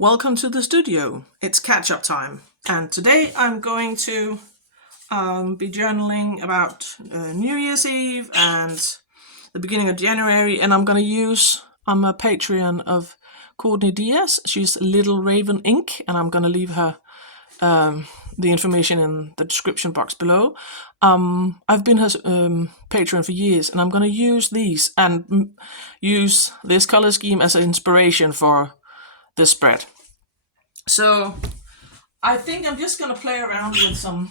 Welcome to the studio. It's catch-up time, and today I'm going to be journaling about New Year's Eve and the beginning of January, and I'm a Patreon of Cortney Diaz. She's Little Raven Ink, and I'm going to leave her the information in the description box below. I've been her Patreon for years, and I'm going to use these and use this color scheme as an inspiration for this spread. So I think I'm just going to play around with some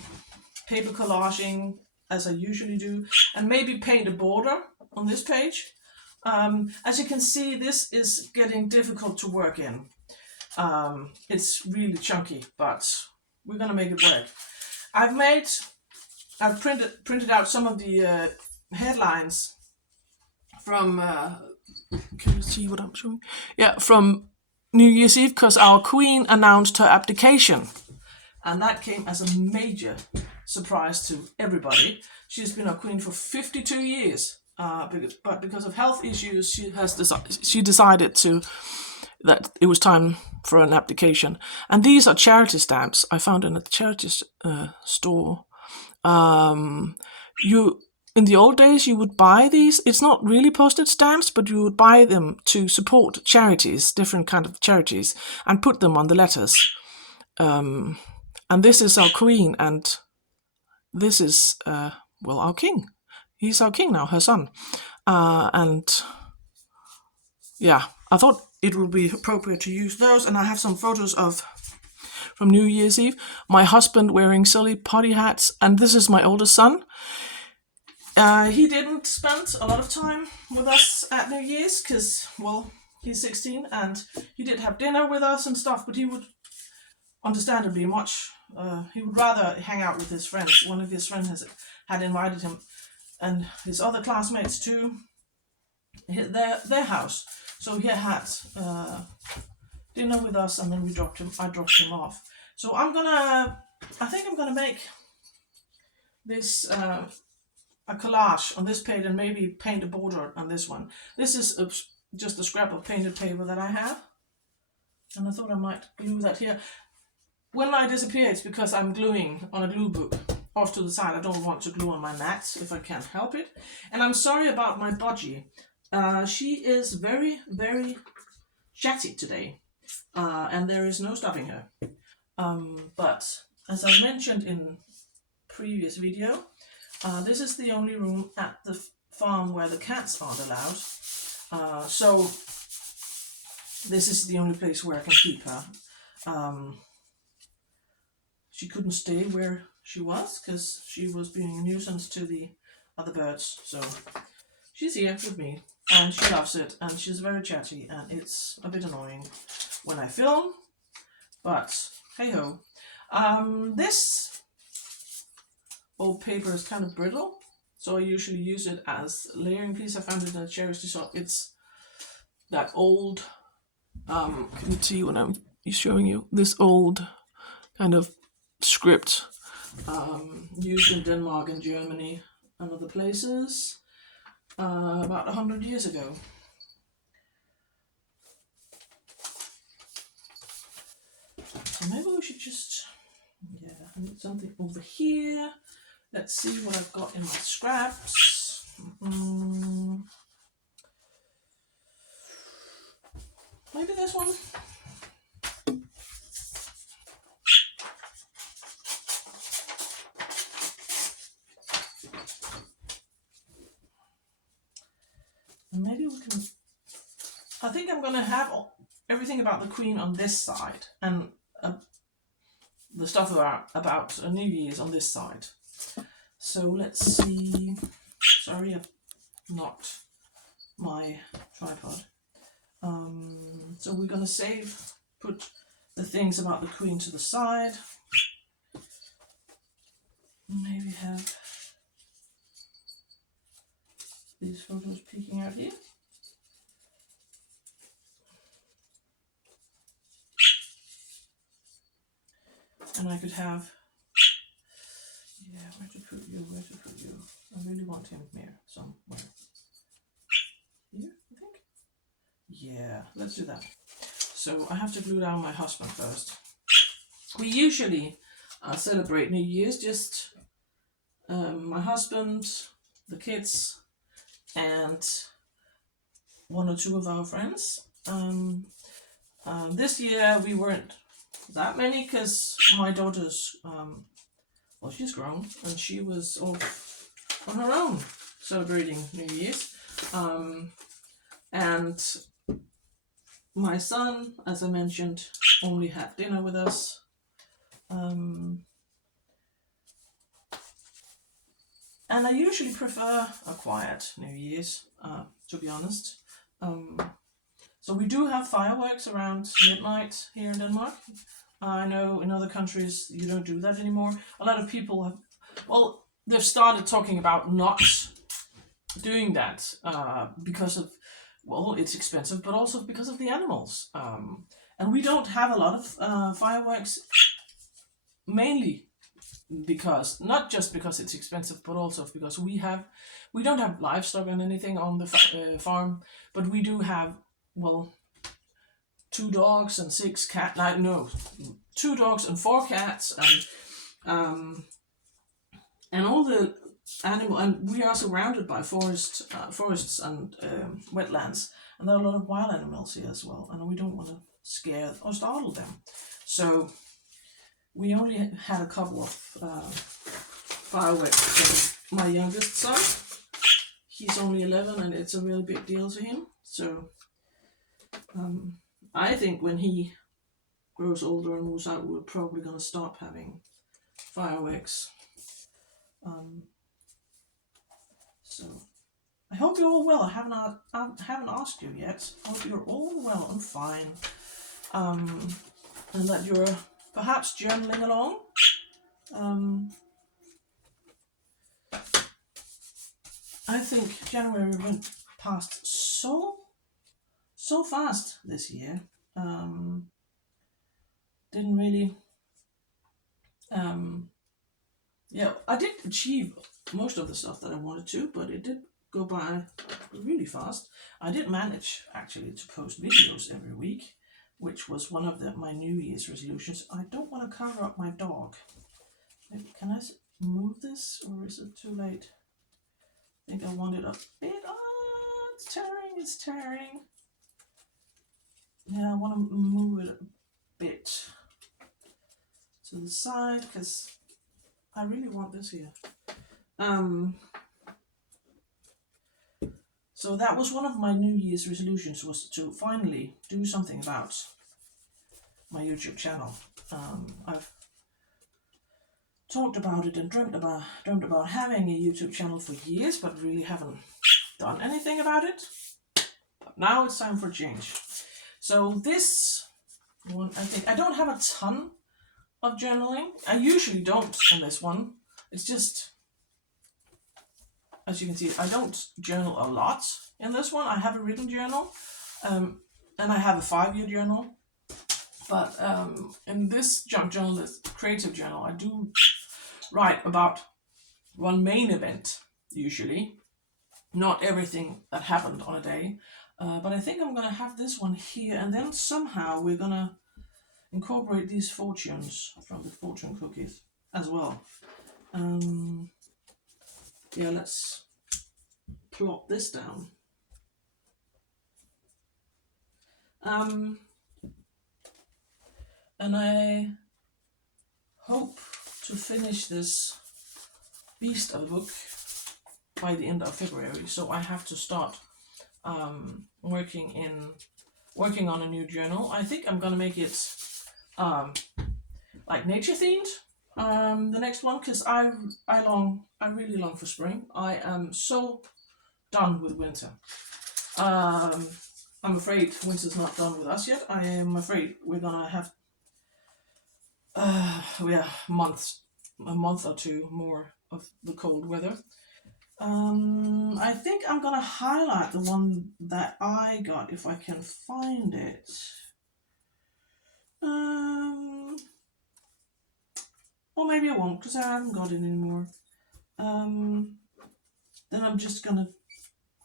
paper collaging as I usually do, and maybe paint a border on this page. As you can see, this is getting difficult to work in. It's really chunky, but we're going to make it work. I've printed out some of the headlines from, can you see what I'm showing? Yeah, from New Year's Eve, because our Queen announced her abdication. And that came as a major surprise to everybody. She's been our Queen for 52 years, but because of health issues, she decided that it was time for an abdication. And these are charity stamps I found in a charity store. In the old days, you would buy these. It's not really postage stamps, but you would buy them to support charities, different kind of charities, and put them on the letters. And this is our Queen, and this is, our King. He's our King now, her son. And yeah, I thought it would be appropriate to use those, and I have some photos from New Year's Eve. My husband wearing silly potty hats, and this is my oldest son. He didn't spend a lot of time with us at New Year's because, he's 16 and he did have dinner with us and stuff, but he would understandably he would rather hang out with his friends. One of his friends had invited him and his other classmates to their house. So he had dinner with us, and then I dropped him off. So I think I'm gonna make this a collage on this page and maybe paint a border on this one. This is just a scrap of painted paper that I have, and I thought I might glue that here. When I disappear, it's because I'm gluing on a glue book off to the side. I don't want to glue on my mats if I can't help it. And I'm sorry about my budgie. She is very, very chatty today, and there is no stopping her. But as I mentioned in previous video, this is the only room at the farm where the cats aren't allowed. So this is the only place where I can keep her. She couldn't stay where she was because she was being a nuisance to the other birds. So she's here with me, and she loves it, and she's very chatty, and it's a bit annoying when I film, but hey ho. This old paper is kind of brittle, so I usually use it as a layering piece. I found it in a charity shop. It's that old, can you see when I'm showing you? This old kind of script used in Denmark and Germany and other places about 100 years ago. So maybe we should just, I need something over here. Let's see what I've got in my scraps. Maybe this one. And maybe we can, I think I'm going to have everything about the Queen on this side, and the stuff about New Year's on this side. So let's see. Sorry, I've knocked my tripod. So we're going to put the things about the Queen to the side. Maybe have these photos peeking out here. And I could have, where to put you? I really want him here somewhere. Here, I think? Yeah, let's do that. so I have to glue down my husband first. We usually celebrate New Year's just my husband, the kids, and one or two of our friends. This year we weren't that many because my daughter's, well, she's grown and she was off on her own celebrating New Year's. And my son, as I mentioned, only had dinner with us. And I usually prefer a quiet New Year's, to be honest. So we do have fireworks around midnight here in Denmark. I know in other countries you don't do that anymore. A lot of people have, well, they've started talking about not doing that because of, well, it's expensive, but also because of the animals. And we don't have a lot of fireworks, mainly because, not just because it's expensive, but also because we don't have livestock and anything on the farm, but we do have, well, 2 dogs and 6 cats. No, 2 dogs and 4 cats, and all the animal. And we are surrounded by forests and wetlands, and there are a lot of wild animals here as well. And we don't want to scare or startle them, so we only had a couple of fireworks for my youngest son. He's only 11, and it's a really big deal to him. So I think when he grows older and moves out, we're probably going to stop having fireworks. So I hope you're all well. I haven't asked you yet. I hope you're all well and fine, and that you're perhaps journaling along. I think January went past so fast this year. Didn't really. Yeah, I did achieve most of the stuff that I wanted to, but it did go by really fast. I did manage actually to post videos every week, which was one of my New Year's resolutions. I don't want to cover up my dog. Maybe, can I move this, or is it too late? I think I want it a bit. Oh, it's tearing. Yeah, I want to move it a bit to the side because I really want this here. So that was one of my New Year's resolutions, was to finally do something about my YouTube channel. I've talked about it and dreamt about having a YouTube channel for years, but really haven't done anything about it. But now it's time for change. So this one, I think I don't have a ton of journaling. I usually don't in this one. It's just, as you can see, I don't journal a lot in this one. I have a written journal, and I have a 5-year journal. But in this junk journal, this creative journal, I do write about one main event, usually. Not everything that happened on a day. But I think I'm going to have this one here, and then somehow we're going to incorporate these fortunes from the fortune cookies as well. Yeah, let's plot this down. And I hope to finish this beast of a book by the end of February. So I have to start working on a new journal. I think I'm gonna make it like nature themed. The next one, because I really long for spring. I am so done with winter. I'm afraid winter's not done with us yet. I am afraid we're gonna have a month or 2 more of the cold weather. I think I'm gonna highlight the one that I got if I can find it. Or maybe I won't, because I haven't got it anymore. Then I'm just gonna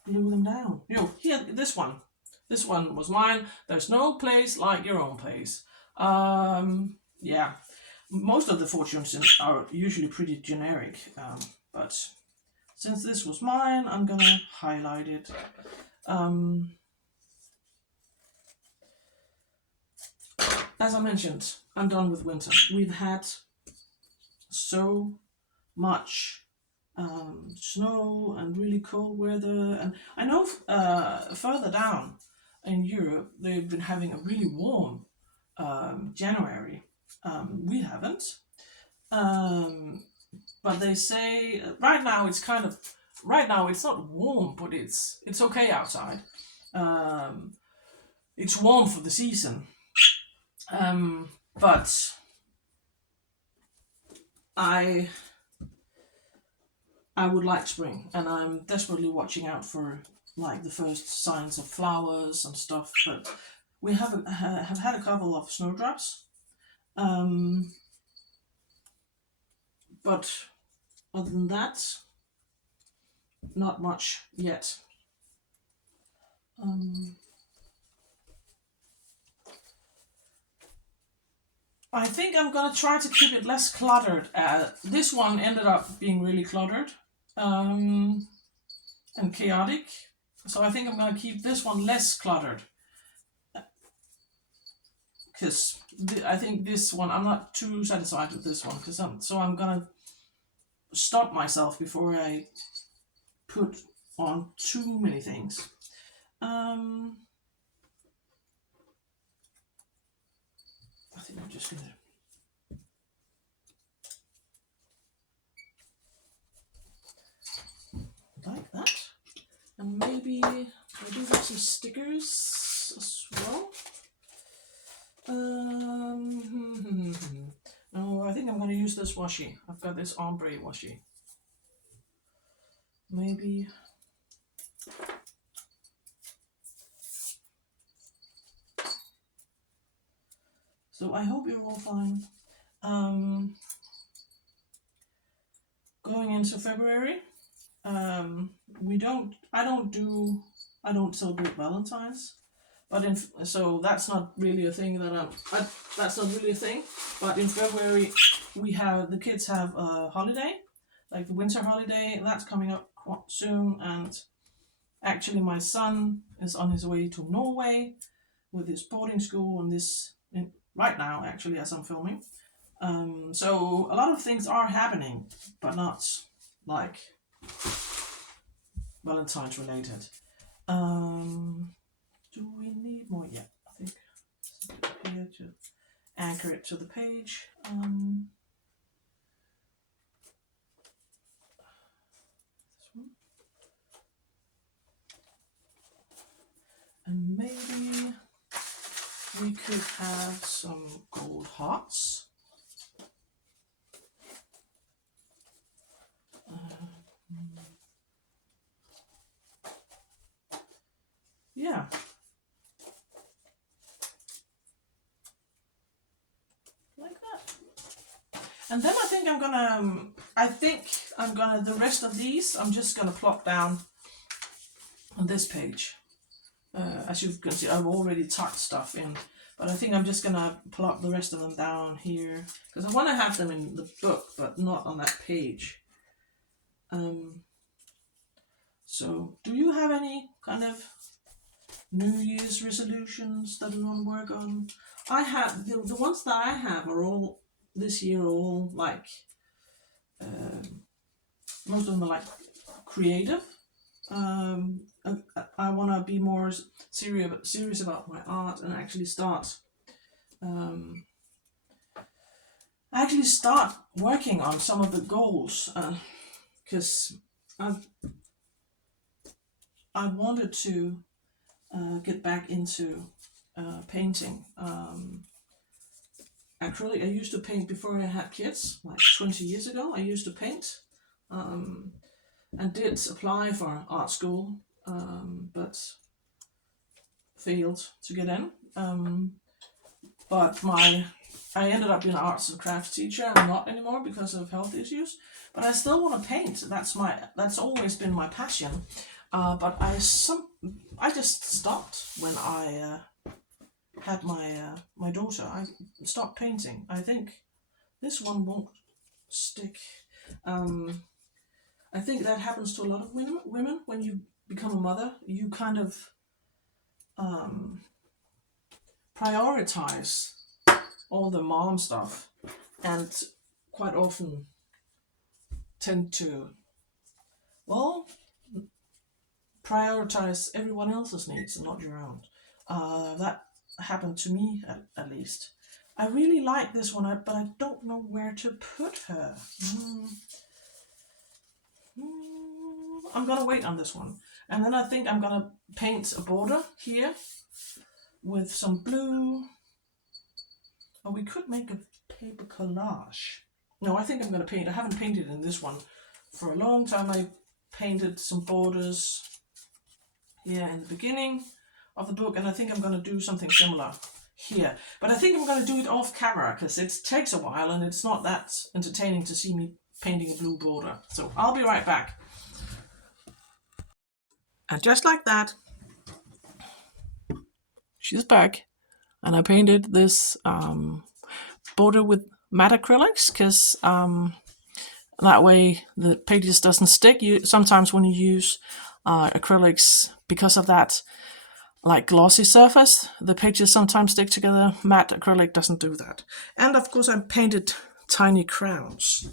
glue them down. Here, this one. This one was mine. There's no place like your own place. Yeah, most of the fortunes are usually pretty generic, but since this was mine, I'm gonna highlight it. As I mentioned, I'm done with winter. We've had so much snow and really cold weather, and I know further down in Europe they've been having a really warm January. We haven't, but they say right now it's kind of right now it's not warm, but it's okay outside. Um, it's warm for the season, but I I would like spring, and I'm desperately watching out for like the first signs of flowers and stuff. But we have had a couple of snowdrops, um, but other than that, not much yet. Um, I think I'm gonna try to keep it less cluttered. This one ended up being really cluttered and chaotic, so I think I'm gonna keep this one less cluttered because I think this one I'm not too satisfied with this one because I'm gonna stop myself before I put on too many things. I think I'm just gonna like that, and maybe I do have some stickers as well. No, I think I'm gonna use this washi. I've got this ombre washi. Maybe. So I hope you're all fine. Going into February, I don't celebrate Valentine's, but so that's not really a thing that's not really a thing. But in February, the kids have a holiday, like the winter holiday, that's coming up quite soon, and actually my son is on his way to Norway with his boarding school right now, actually, as I'm filming. So a lot of things are happening, but not like Valentine's related. Do we need more? Yeah, I think here to anchor it to the page. And maybe we could have some gold hearts. Yeah. Like that. And then I think I'm gonna, the rest of these, I'm just gonna plop down on this page. As you can see, I've already tucked stuff in, but I think I'm just gonna plop the rest of them down here because I want to have them in the book, but not on that page. So do you have any kind of New Year's resolutions that we want to work on? I have the ones that I have are all this year, are all like most of them are like creative. I want to be more serious about my art and actually start working on some of the goals, because I wanted to get back into painting. Acrylic, I used to paint before I had kids, like 20 years ago. I used to paint and did apply for art school, but failed to get in. But I ended up being an arts and crafts teacher. I'm not anymore because of health issues, but I still want to paint. That's always been my passion. But I just stopped when I had my daughter. I stopped painting. I think this one won't stick. Um, I think that happens to a lot of women when you become a mother. You kind of um, prioritize all the mom stuff, and quite often tend to, well, prioritize everyone else's needs and not your own. That happened to me at least. I really like this one, but I don't know where to put her. I'm gonna wait on this one. And then I think I'm gonna paint a border here with some blue. Or we could make a paper collage. No, I think I'm gonna paint. I haven't painted in this one for a long time. I painted some borders here in the beginning of the book, and I think I'm gonna do something similar here. But I think I'm gonna do it off camera because it takes a while and it's not that entertaining to see me painting a blue border. So I'll be right back. And just like that, she's back. And I painted this border with matte acrylics because that way the pages doesn't stick. Sometimes when you use acrylics, because of that like glossy surface, the pages sometimes stick together. Matte acrylic doesn't do that. And of course I painted tiny crowns.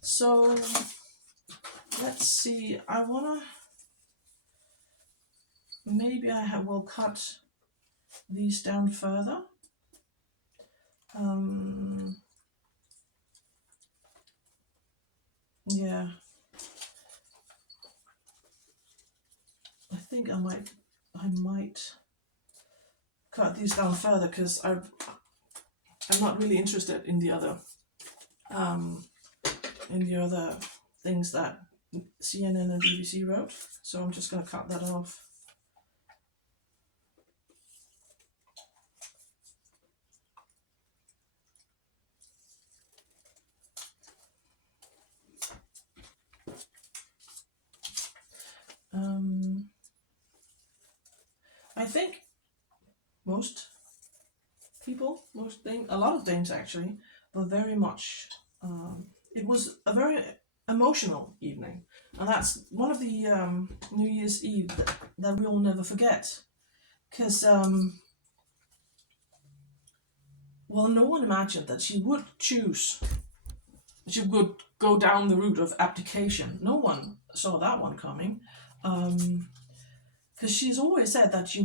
So let's see, I wanna, maybe will cut these down further. Yeah, I think I might cut these down further because I'm not really interested in the other things that CNN and BBC wrote, so I'm just going to cut that off. I think a lot of Danes actually, were very much, it was a very emotional evening. And that's one of the New Year's Eve that we'll never forget. Because, well, no one imagined that she would go down the route of abdication. No one saw that one coming. Because she's always said that she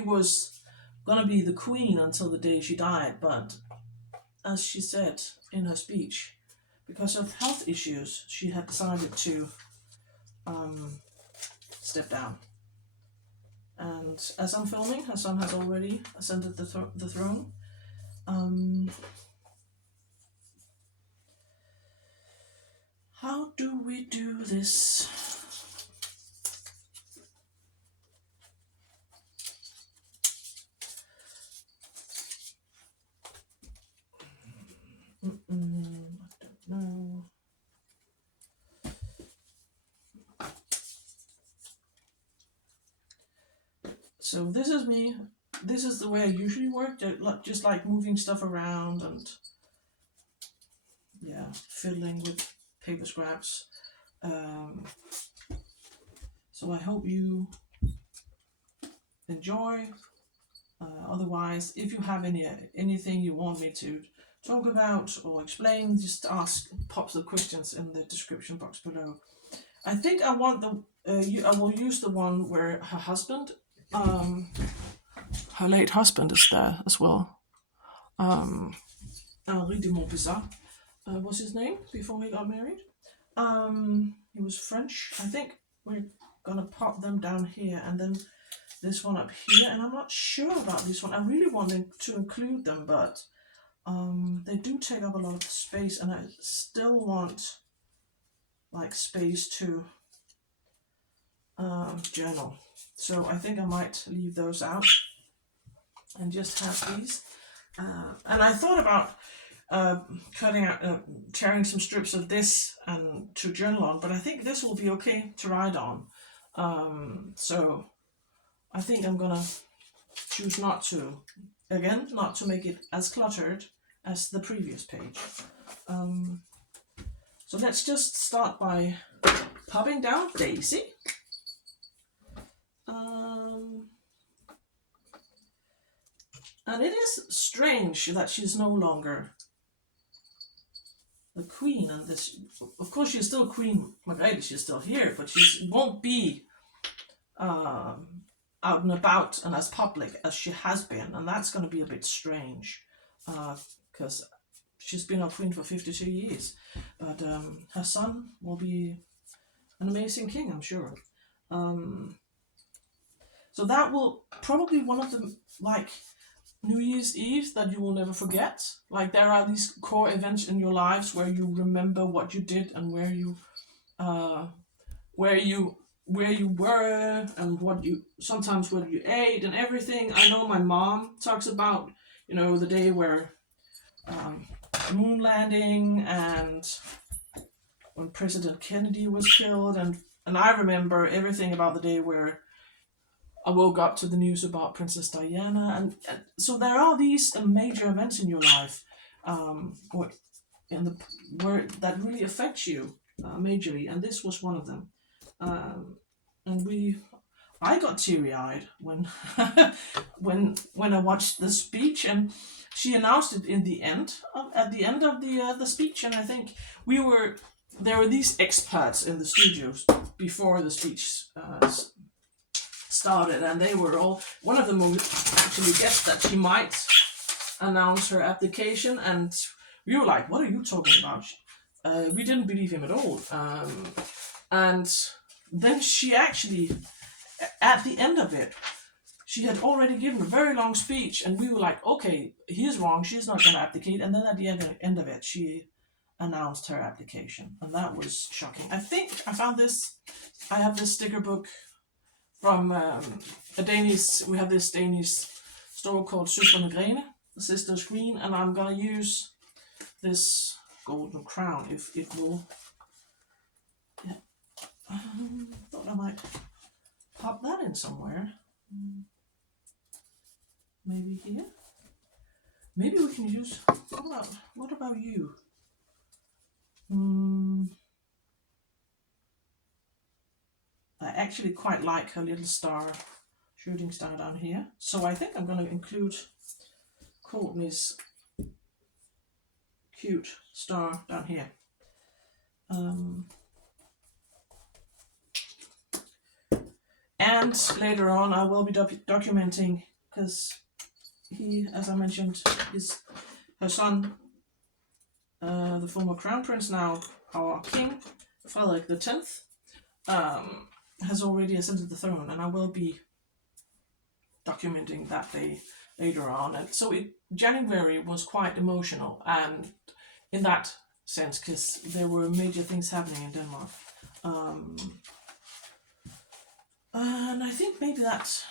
was going to be the queen until the day she died. But as she said in her speech, because of health issues, she had decided to step down. And as I'm filming, her son has already ascended the throne. How do we do this? I don't know. So this is me. This is the way I usually work, just like moving stuff around and fiddling with paper scraps. So I hope you enjoy. Otherwise, if you have anything you want me to talk about or explain, just pop the questions in the description box below. I think I want I will use the one where her husband, her late husband, is there as well. Henri de Montpezat was his name before he got married. He was French. I think we're gonna pop them down here, and then this one up here. And I'm not sure about this one. I really wanted to include them, but they do take up a lot of space, and I still want like space to journal. So I think I might leave those out and just have these. And I thought about cutting out, tearing some strips of this and to journal on, but I think this will be okay to write on. So I think I'm gonna choose not to, again, not to make it as cluttered as the previous page. So let's just start by popping down Daisy. And it is strange that she's no longer the queen, and this, of course, she's still Queen Margrethe, she's still here, but she won't be out and about and as public as she has been, and that's going to be a bit strange because she's been our queen for 52 years, but her son will be an amazing king, I'm sure. So that will probably one of the like New Year's Eve that you will never forget. Like there are these core events in your lives where you remember what you did and where you were and what you sometimes what you ate and everything. I know my mom talks about, you know, the day where moon landing and when President Kennedy was killed, and I remember everything about the day where I woke up to the news about Princess Diana, and so there are these major events in your life, where that really affect you majorly, and this was one of them. And I got teary-eyed when when I watched the speech, and she announced it at the end of the speech, and I think there were these experts in the studios before the speech started, and they were all, one of them actually guessed that she might announce her abdication, and we were like, what are you talking about? We didn't believe him at all. And then she actually, at the end of it, she had already given a very long speech, and we were like, okay, he's wrong, she's not going to abdicate. And then at the end of it, she announced her abdication, and that was shocking. I think I found this, I have this sticker book from we have this Danish store called Søstrene Grene, the Sisters Green, and I'm going to use this golden crown if it will. Yeah. Thought I might pop that in somewhere. Maybe here. Maybe we can use. What about you? I actually quite like her little star, shooting star down here. So I think I'm going to include Cortney's cute star down here. And later on I will be documenting, because he, as I mentioned, is her son, the former crown prince, now our king, Frederik X, has already ascended the throne, and I will be documenting that day later on. And so January was quite emotional, and in that sense, because there were major things happening in Denmark. And I think maybe that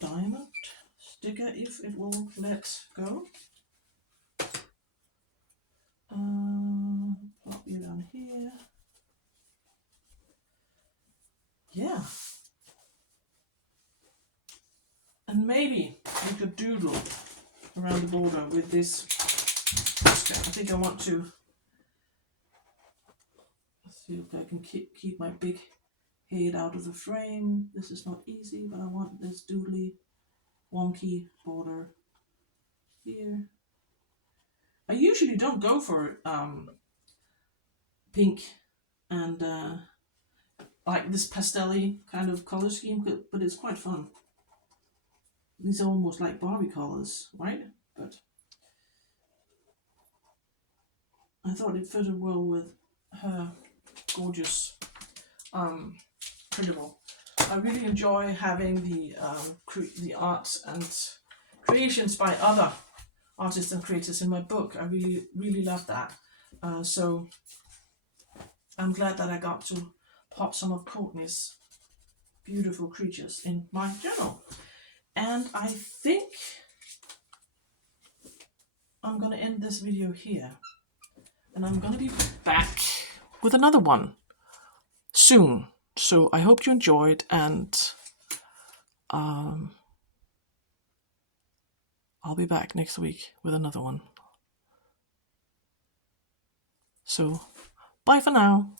diamond sticker, if it will let go. Pop you down here. Yeah. And maybe we could doodle around the border with this. I think I want to see if I can keep my big head out of the frame. This is not easy, but I want this doodly, wonky border here. I usually don't go for pink and like this pastel-y kind of color scheme, but it's quite fun. These are almost like Barbie colors, right? But I thought it fitted well with her gorgeous printable. I really enjoy having the art and creations by other artists and creators in my book. I really love that. So I'm glad that I got to pop some of Cortney's beautiful creatures in my journal. And I think I'm going to end this video here. And I'm going to be back with another one soon. So I hope you enjoyed, and I'll be back next week with another one. So, bye for now.